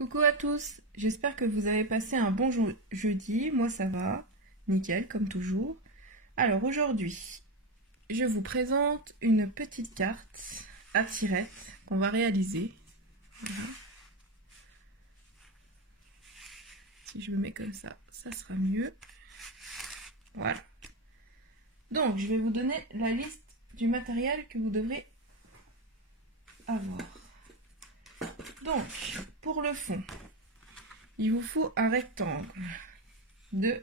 Coucou à tous, j'espère que vous avez passé un bon jeudi, moi ça va, nickel comme toujours. Alors aujourd'hui, je vous présente une petite carte à tirettes qu'on va réaliser. Voilà. Si je me mets comme ça, ça sera mieux. Voilà. Donc je vais vous donner la liste du matériel que vous devrez avoir. Donc, pour le fond, il vous faut un rectangle de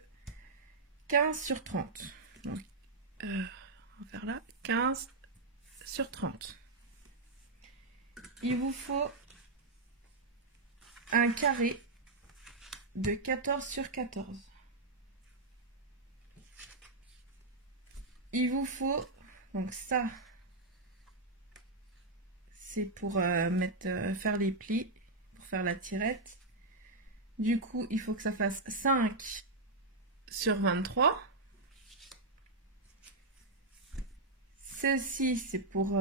15 sur 30. Donc, on va faire là, 15 sur 30. Il vous faut un carré de 14 sur 14. Il vous faut, donc ça, c'est pour faire les plis, pour faire la tirette. Du coup, il faut que ça fasse 5 sur 23. Ceci, c'est pour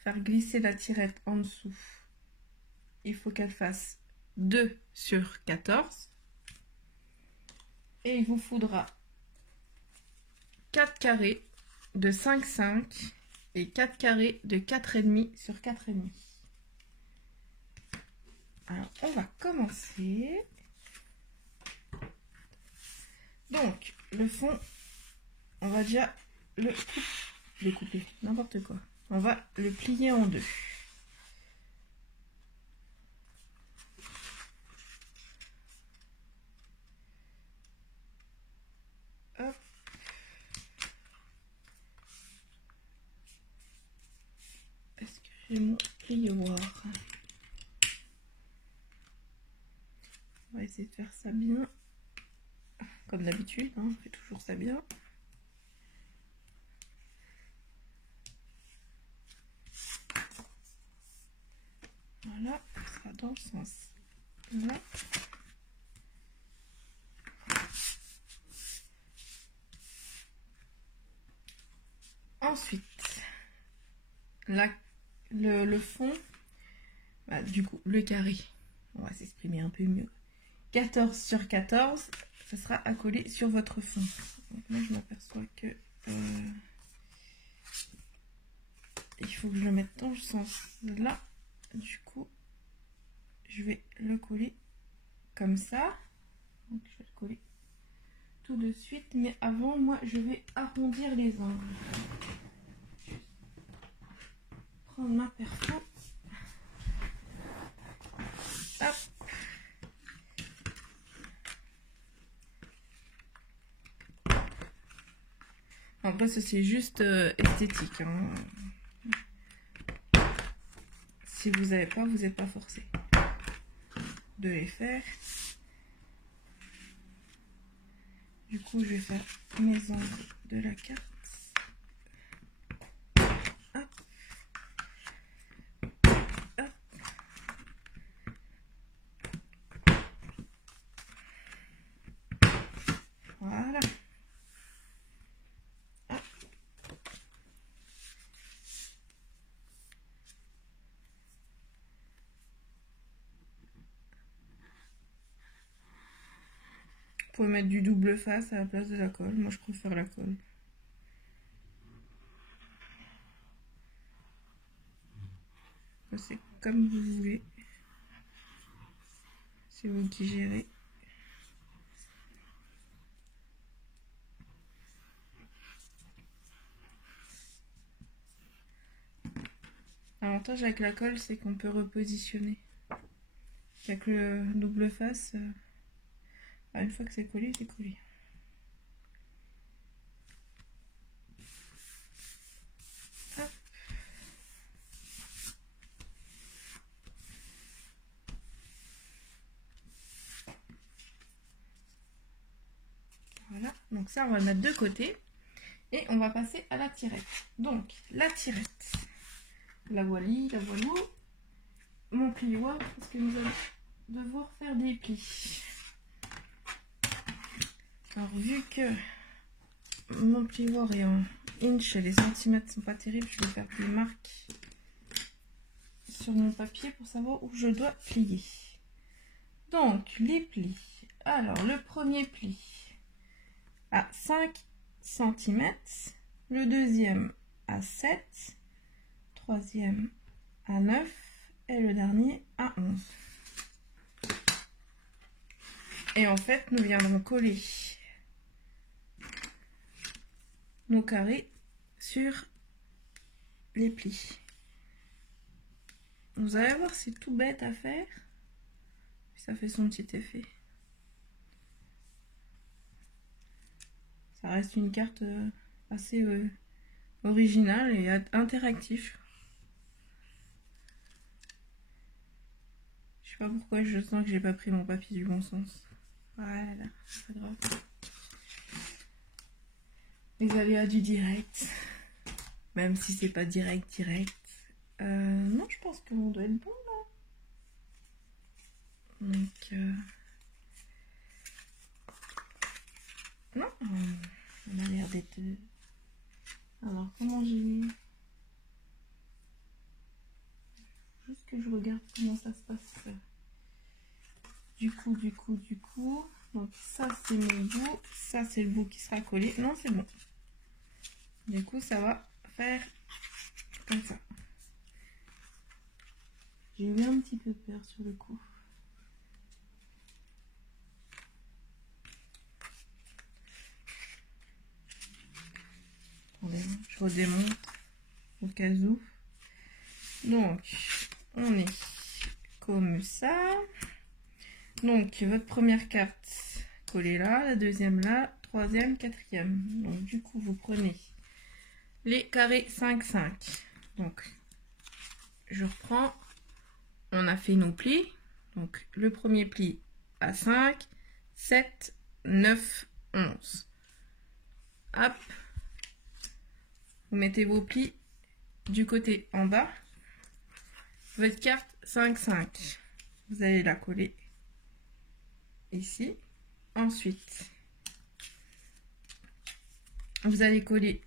faire glisser la tirette en dessous. Il faut qu'elle fasse 2 sur 14. Et il vous faudra 4 carrés de 5,5 et 4 carrés de 4,5 sur 4,5. Alors, on va commencer. Donc, le fond, on va déjà le découper, n'importe quoi. On va le plier en deux. Hop. Est-ce que j'ai mon plioir? On va essayer de faire ça bien. Comme d'habitude, hein, on fait toujours ça bien. Voilà, ça sera dans le sens là. Ensuite, le fond, bah, du coup, le carré, on va s'exprimer un peu mieux. 14 sur 14, ça sera à coller sur votre fond. Donc là, je m'aperçois que il faut que je le mette dans le sens là. Du coup, je vais le coller comme ça. Donc, je vais le coller tout de suite. Mais avant, moi, je vais arrondir les angles. Prendre ma perfo. Hop. Donc là, c'est juste esthétique. Hein. Si vous n'avez pas, vous n'êtes pas forcé de les faire. Du coup, je vais faire mes angles de la carte. Hop. Hop. Voilà. Hop. Vous pouvez mettre du double face à la place de la colle. Moi, je préfère la colle. C'est comme vous voulez. C'est vous qui gérez. L'avantage avec la colle, c'est qu'on peut repositionner. Avec le double face, une fois que c'est collé, c'est collé. Hop. Voilà, donc ça, on va le mettre de côté. Et on va passer à la tirette. Donc, la tirette. La voilie, la voilou. Mon plioir, parce que nous allons devoir faire des plis. Alors, vu que mon plioir est en inch et les centimètres sont pas terribles, je vais faire des marques sur mon papier pour savoir où je dois plier. Donc, les plis. Alors, le premier pli à 5 cm, le deuxième à 7, troisième à 9 et le dernier à 11. Et en fait, nous viendrons coller nos carrés sur les plis. Vous allez voir, c'est tout bête à faire. Ça fait son petit effet. Ça reste une carte assez originale et interactive. Je sais pas pourquoi je sens que j'ai pas pris mon papier du bon sens. Voilà, c'est pas grave. Les aléas du direct. Même si c'est pas direct. Non, je pense que on doit être bon là. Donc, non, on a l'air d'être... Alors, comment j'ai mis? Juste que je regarde comment ça se passe. Du coup. Donc, ça, c'est mon bout. Ça, c'est le bout qui sera collé. Non, c'est bon. Du coup, ça va faire comme ça. J'ai eu un petit peu peur sur le coup. Attendez, je redémonte au cas où. Donc, on est comme ça. Donc, votre première carte collée là, la deuxième là, troisième, quatrième. Donc, du coup, vous prenez les carrés 5, 5. Donc, je reprends. On a fait nos plis. Donc, le premier pli à 5, 7, 9, 11. Hop. Vous mettez vos plis du côté en bas. Votre carte 5, 5. Vous allez la coller ici. Ensuite, vous allez coller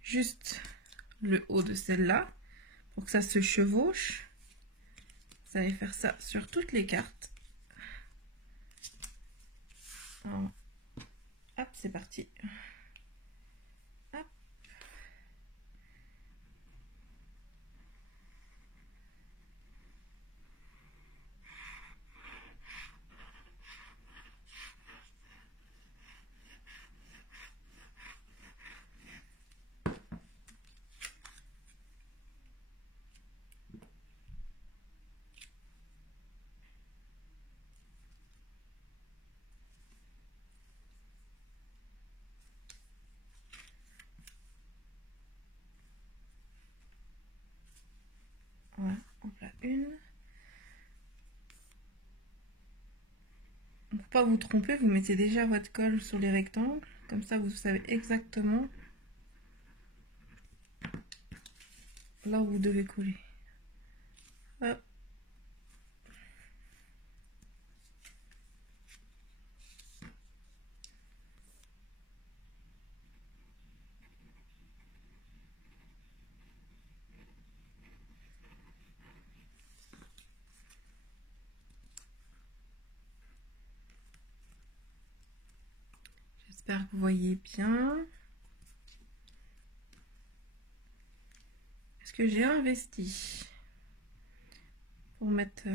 juste le haut de celle-là pour que ça se chevauche. Vous allez faire ça sur toutes les cartes. Alors, hop, c'est parti. Hop. Voilà, hop là, une. Pour pas vous tromper, vous mettez déjà votre colle sur les rectangles. Comme ça, vous savez exactement là où vous devez coller. Hop. J'espère que vous voyez bien. Est-ce que j'ai investi pour mettre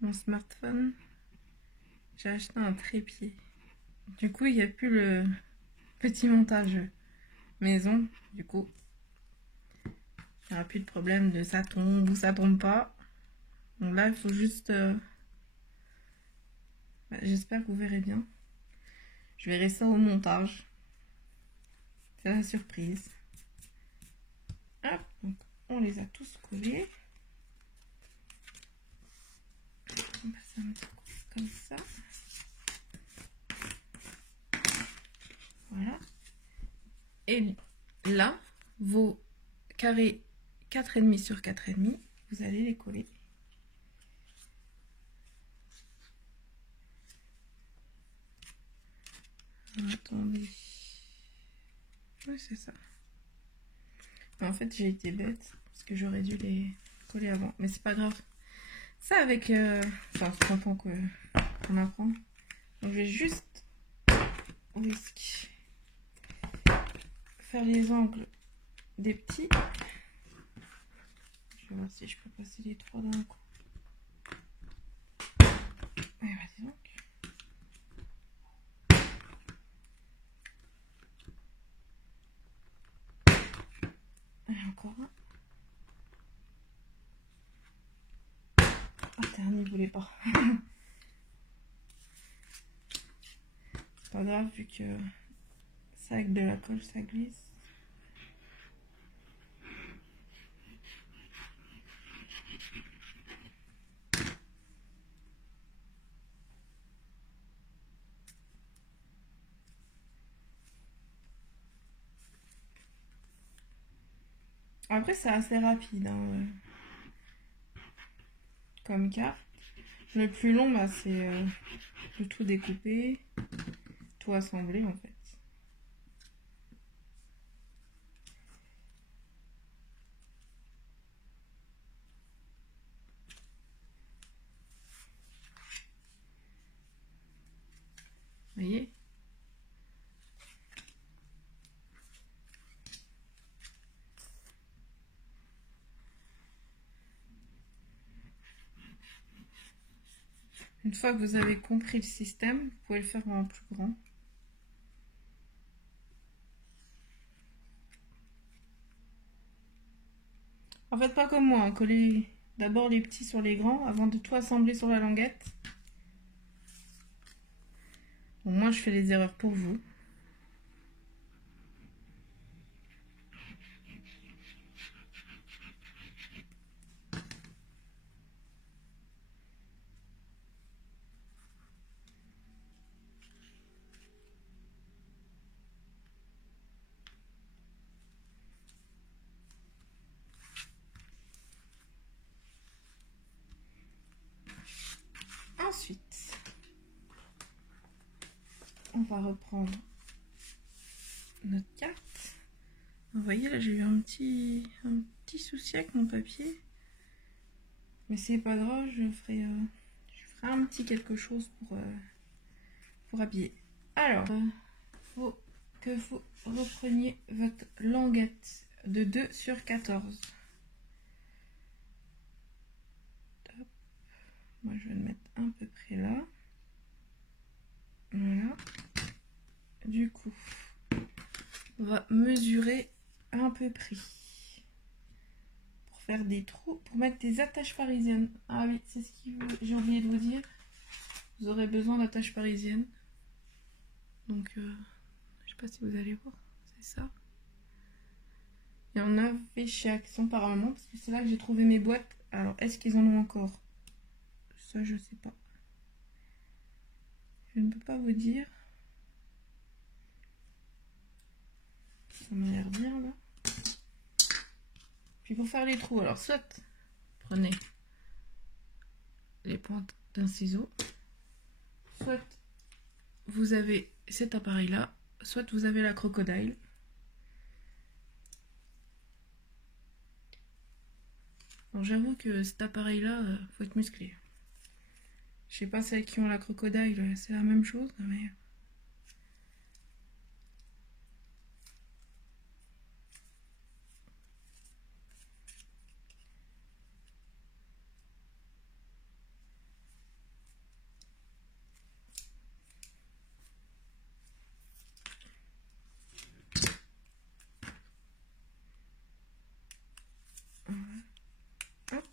mon smartphone? J'ai acheté un trépied. Du coup, il n'y a plus le petit montage maison. Du coup, il n'y aura plus de problème de ça tombe ou ça tombe pas. Donc là, il faut juste... j'espère que vous verrez bien. Je verrai ça au montage. C'est la surprise. Hop, donc on les a tous collés. On passe un petit coup comme ça. Voilà. Et là, vos carrés 4,5 sur 4,5, vous allez les coller. Attendez. Oui, c'est ça. En fait, j'ai été bête parce que j'aurais dû les collé avant. Mais c'est pas grave. Ça avec... Enfin, c'est 30 ans qu'on apprend. Donc je vais juste... Whisk. Faire les angles des petits. Je vais voir si je peux passer les 3 d'un coup. Allez, vas-y donc. Allez, encore un. Ah, dernier, il voulait pas. C'est pas grave, vu que ça avec de la colle, ça glisse. Après, c'est assez rapide, hein, comme carte. Le plus long, bah, c'est de tout découper, tout assembler en fait. Vous voyez? Une fois que vous avez compris le système, vous pouvez le faire en plus grand. En fait, pas comme moi, hein, coller d'abord les petits sur les grands avant de tout assembler sur la languette. Bon, moi, je fais les erreurs pour vous. Ensuite, on va reprendre notre carte. Vous voyez, là, j'ai eu un petit souci avec mon papier. Mais c'est pas grave, je ferai un petit quelque chose pour habiller. Alors, faut que vous repreniez votre languette de 2 sur 14. Hop. Moi, je vais le mettre à peu près là. Voilà. Du coup, on va mesurer à peu près pour faire des trous, pour mettre des attaches parisiennes. Ah oui, c'est ce que j'ai oublié de vous dire. Vous aurez besoin d'attaches parisiennes. Donc, je sais pas si vous allez voir, c'est ça. Il y en avait chez Action par moment, parce que c'est là que j'ai trouvé mes boîtes. Alors, est-ce qu'ils en ont encore? Ça, je sais pas. Je ne peux pas vous dire. Ça m'a l'air bien, là. Puis pour faire les trous, alors soit prenez les pointes d'un ciseau, soit vous avez cet appareil-là, soit vous avez la crocodile. Alors j'avoue que cet appareil-là, faut être musclé. Je sais pas, celles qui ont la crocodile, c'est la même chose, mais... Hop.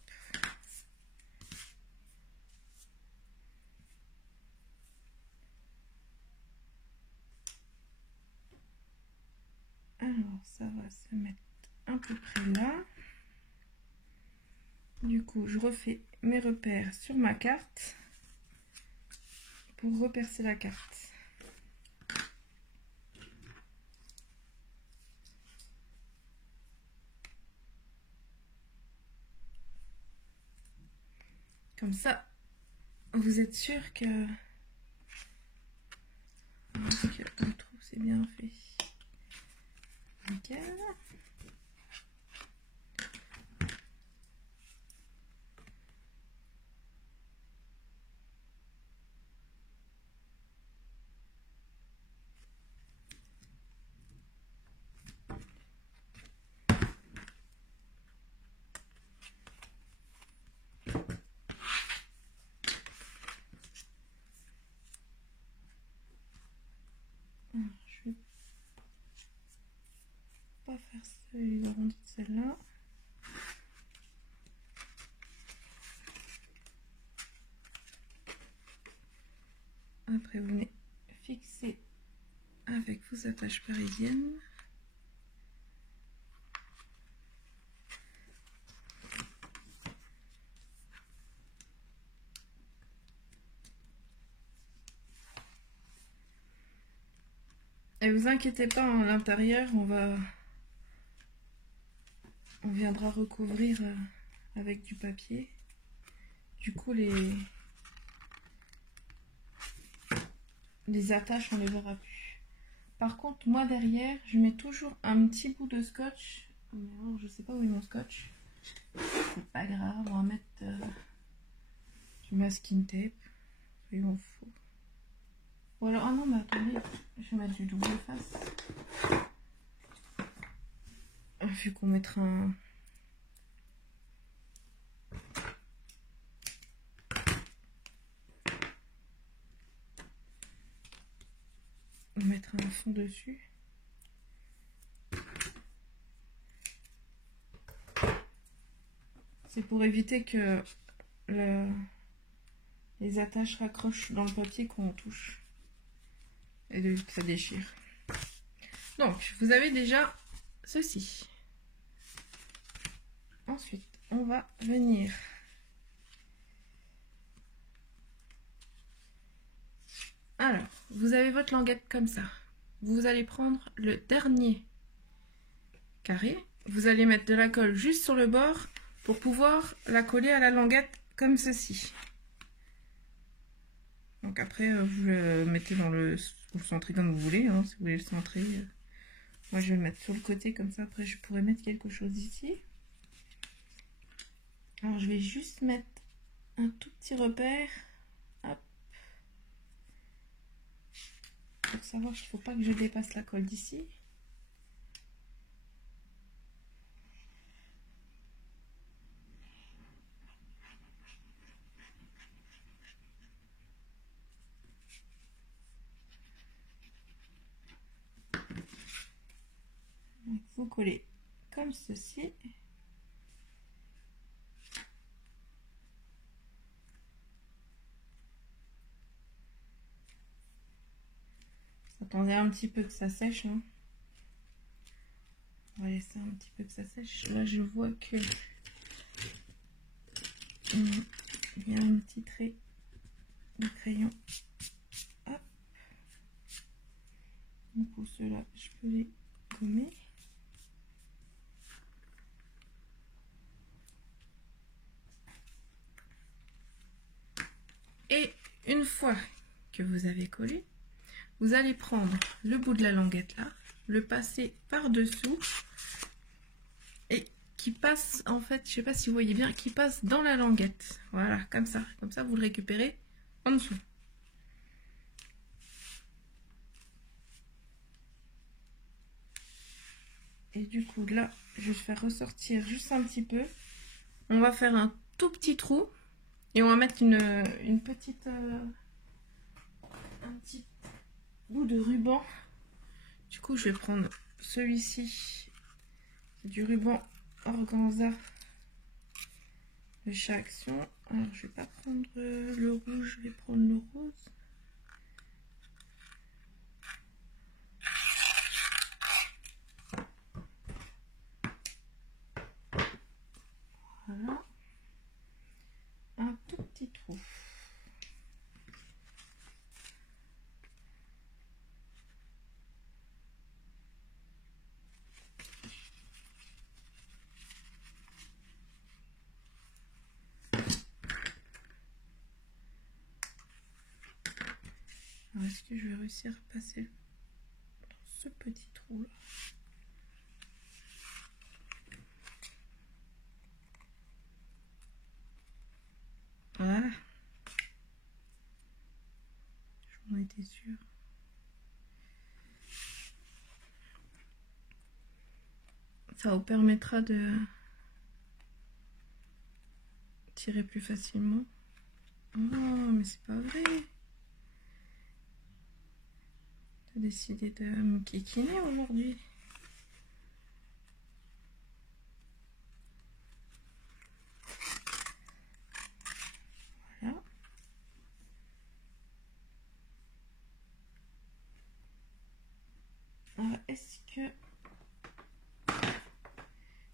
Alors ça va se mettre à peu près là. Du coup, je refais mes repères sur ma carte pour repercer la carte. Comme ça, vous êtes sûr que le trou c'est bien fait. Nickel. Après, vous venez fixer avec vos attaches parisiennes. Et vous inquiétez pas, à l'intérieur, on viendra recouvrir avec du papier. Du coup, les attaches, on les verra plus. Par contre, moi derrière, je mets toujours un petit bout de scotch. Alors, je sais pas où est mon scotch. C'est pas grave, on va mettre du masking tape. Soyons fous. Ou alors, ah non, mais attendez, je vais mettre du double face. Vu qu'on mettra un... On mettra un fond dessus. C'est pour éviter que les attaches raccrochent dans le papier qu'on touche. Et que ça déchire. Donc, vous avez déjà ceci. Ensuite, on va venir alors, vous avez votre languette comme ça. Vous allez prendre le dernier carré. Vous allez mettre de la colle juste sur le bord pour pouvoir la coller à la languette comme ceci. Donc après, vous le mettez dans le centrez comme vous voulez, hein, si vous voulez le centrer. Moi, je vais le mettre sur le côté comme ça. Après, je pourrais mettre quelque chose ici. Alors, je vais juste mettre un tout petit repère. Hop. Pour savoir qu'il ne faut pas que je dépasse la colle d'ici. Donc, vous collez comme ceci. Attendez un petit peu que ça sèche. Hein. On va laisser un petit peu que ça sèche. Là, je vois que il y a un petit trait de crayon. Hop. Donc pour cela, je peux les gommer. Et une fois que vous avez collé, vous allez prendre le bout de la languette là, le passer par-dessous et qui passe, en fait, je sais pas si vous voyez bien, qui passe dans la languette. Voilà, comme ça vous le récupérez en dessous. Et du coup là, je vais faire ressortir juste un petit peu. On va faire un tout petit trou et on va mettre une petite, un petit bout de ruban. Du coup, je vais prendre celui-ci, du ruban organza de chez Action. Alors, je vais pas prendre le rouge, je vais prendre le rose. Voilà. Un tout petit trou. Est-ce que je vais réussir à passer dans ce petit trou là? Voilà. J'en étais sûre. Ça vous permettra de tirer plus facilement. Oh, mais c'est pas vrai. T'as décidé de me kikiner aujourd'hui. Voilà.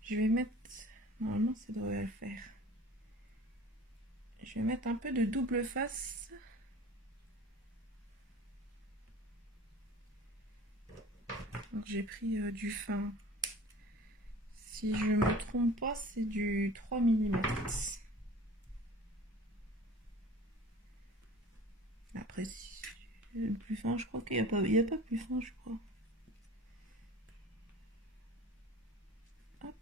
je vais mettre, normalement ça devrait le faire. Je vais mettre un peu de double face. J'ai pris du fin. Si je me trompe pas, c'est du 3 mm. Après, si le plus fin, je crois qu'il n'y a pas plus fin, je crois. Hop.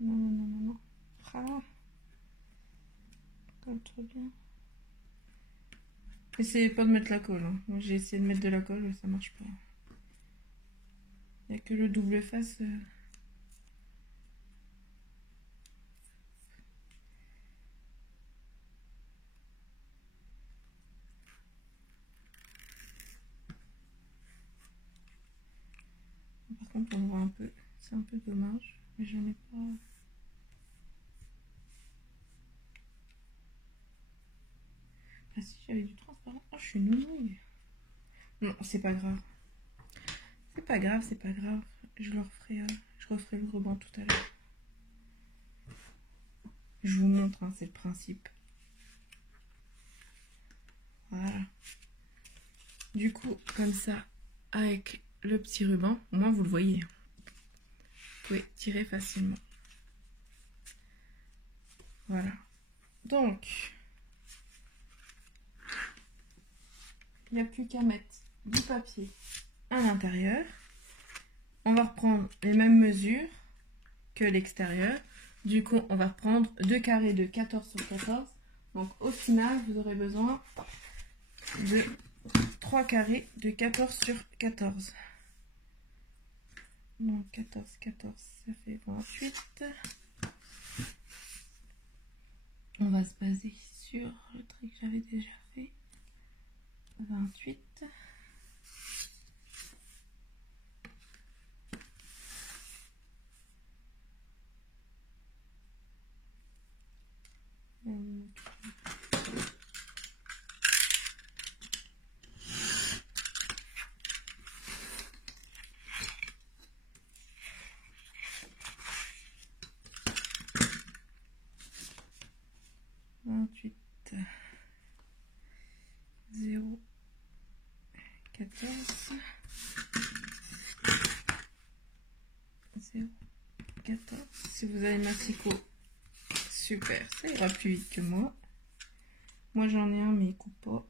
Non, non, non, non, non. Ah. Colle-toi bien. Essayez pas de mettre la colle. Hein. Moi, j'ai essayé de mettre de la colle, ça marche pas. Il n'y a que le double face. Par contre, on voit un peu. C'est un peu dommage. Mais j'en ai pas. Ah si, j'avais du transparent. Oh, je suis nounouille. Non, c'est pas grave. C'est pas grave, c'est pas grave. Je referai le ruban tout à l'heure. Je vous montre, hein, c'est le principe. Voilà. Du coup, comme ça, avec le petit ruban, au moins vous le voyez. Vous pouvez tirer facilement. Voilà. Donc, il n'y a plus qu'à mettre du papier à l'intérieur. On va reprendre les mêmes mesures que l'extérieur. Du coup, on va reprendre 2 carrés de 14 sur 14. Donc, au final, vous aurez besoin de 3 carrés de 14 sur 14. Donc, 14, 14, ça fait 28. On va se baser sur le trait que j'avais déjà fait. 28. Zéro 14 0 14. Si vous avez massicot, super, ça ira plus vite que moi. Moi j'en ai un mais il coupe pas.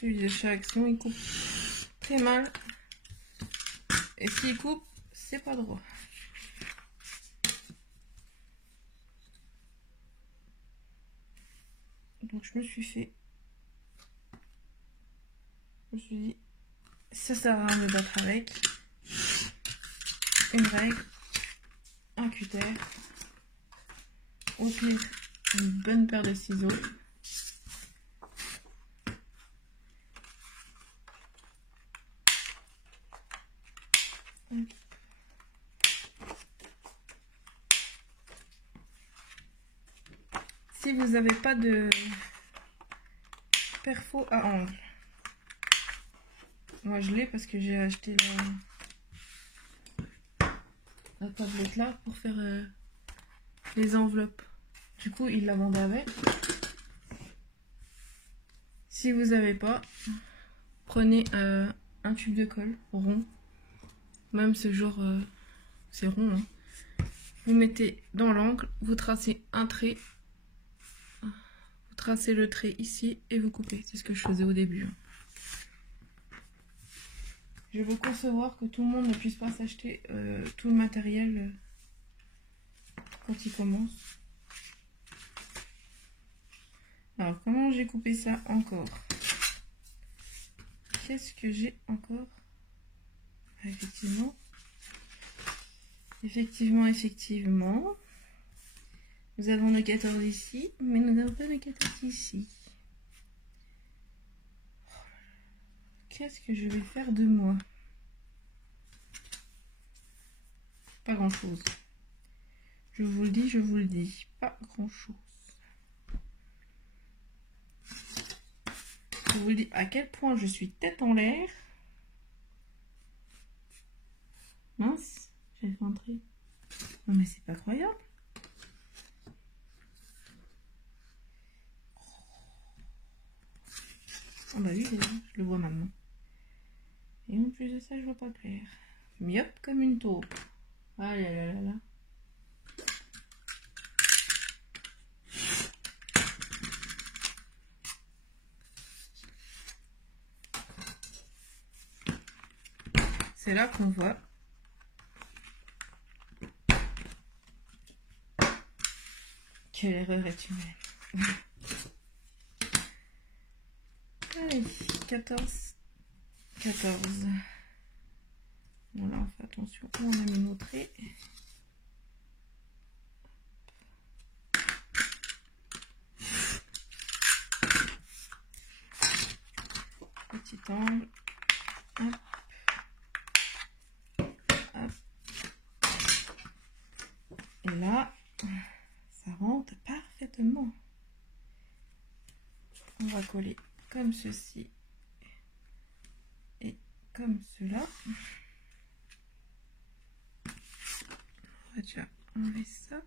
Celui de chez Action il coupe très mal. Et s'il coupe, c'est pas droit. Donc je me suis dit, ça sert à rien de battre avec. Une règle, un cutter, au pire une bonne paire de ciseaux. Si vous n'avez pas de perfo à angle, moi je l'ai parce que j'ai acheté la tablette là pour faire les enveloppes. Du coup, il la vendait avec. Si vous n'avez pas, prenez un tube de colle rond. Même ce genre, c'est rond. Hein. Vous mettez dans l'angle, vous tracez un trait. Vous tracez le trait ici et vous coupez. C'est ce que je faisais au début. Hein. Je veux concevoir que tout le monde ne puisse pas s'acheter tout le matériel quand il commence. Alors, comment j'ai coupé ça encore? Qu'est-ce que j'ai encore? Effectivement. Effectivement. Nous avons le 14 ici, mais nous n'avons pas le 14 ici. Qu'est-ce que je vais faire de moi? Pas grand-chose. Je vous le dis, pas grand-chose. Je vous dis à quel point je suis tête en l'air. Mince, j'ai fait entrer. Non mais c'est pas croyable. Oh bah oui, je le vois maintenant. Et en plus de ça, je vois pas clair. Myope comme une taupe. Ah là là là là. C'est là qu'on voit que l'erreur est humaine. Allez, 14. 14. Bon là on fait attention, on a mis nos traits. Petit angle. Hop. Hop. Et là, ça rentre parfaitement. On va coller comme ceci et comme cela. On va déjà enlever ça.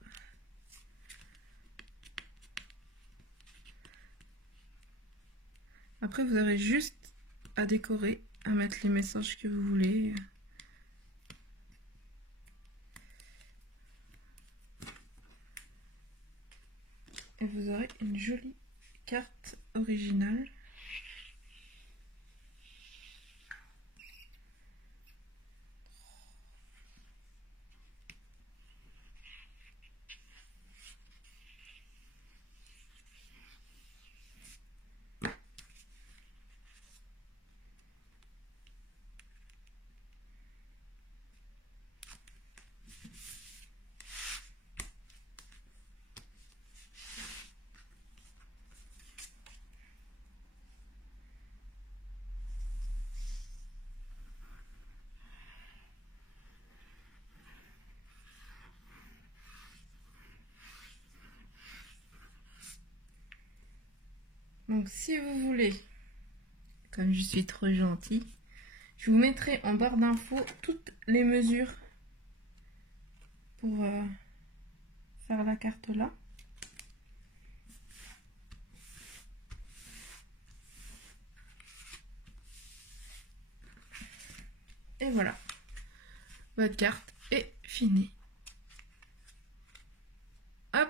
Après, vous aurez juste à décorer, à mettre les messages que vous voulez. Et vous aurez une jolie carte originale. Donc si vous voulez, comme je suis trop gentille, je vous mettrai en barre d'infos toutes les mesures pour faire la carte là. Et voilà, votre carte est finie. Hop.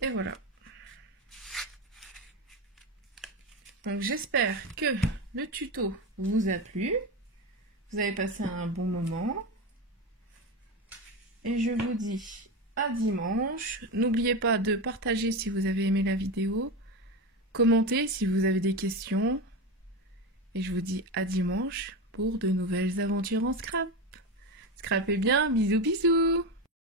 Et voilà. Donc j'espère que le tuto vous a plu. Vous avez passé un bon moment. Et je vous dis à dimanche. N'oubliez pas de partager si vous avez aimé la vidéo. Commentez si vous avez des questions. Et je vous dis à dimanche pour de nouvelles aventures en scrap. Scrapez bien, bisous bisous.